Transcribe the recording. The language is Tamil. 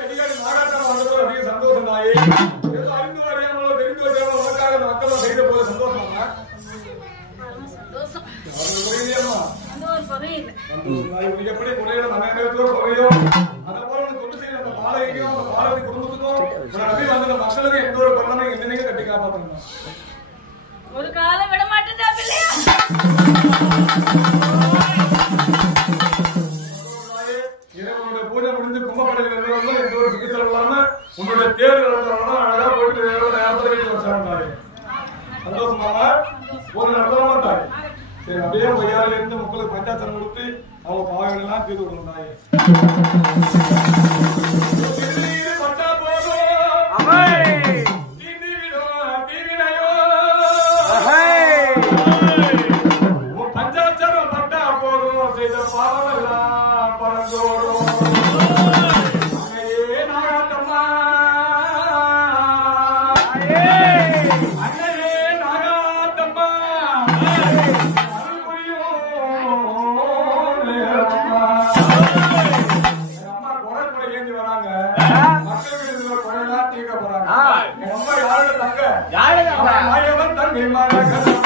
அதிகாரி மாகாட்டம் வந்தது அதிக சந்தோஷம் தாயே. அறிந்து அறியாமலோ தெரிந்து அறியாமலோ உனக்காக அந்த மக்களும் செய்த போது சந்தோஷமா? எப்படி குறையில மன நேரத்தோடு குறையும் அதை போல கொண்டு செய்யற அந்த பாலையும் அந்த பாலத்தை குடும்பத்துக்கும் வந்து மக்களுக்கு எந்த ஒரு பலனை என்னைக்கு கட்டி காப்பாற்றணும். ஒரு காலம் விட மாட்டேன் உன்னுடைய பூஜை முடிஞ்சு கும்பப்படையில் எந்த ஒரு சிகிச்சை இல்லாம உன்னுடைய தேர் அழகா போயிட்டு சந்தோஷமாக ஒரு நடத்த மாட்டாய். சரி அப்படியே பொய்யால இருந்து மக்களுக்கு பஞ்சாயத்து கொடுத்து அவங்க பாவங்கள் எல்லாம் தீர்த்து விடணும் தாயே. பட்டா போதும் பஞ்சாச்சாரம் பட்டா போதும் செய்த பாவெல்லாம் பறந்தோடும். அன்னையே நாகாத்தம்மா அன்னையே நாகாத்தம்மா அம்மா குரல் கூட ஏந்தி வராங்க. மக்களுக்கு இருக்கிற குரலா தீர்க்க போறாங்க. எங்க அம்மா யாரோட தங்க மாயவன் தங்கை மகன்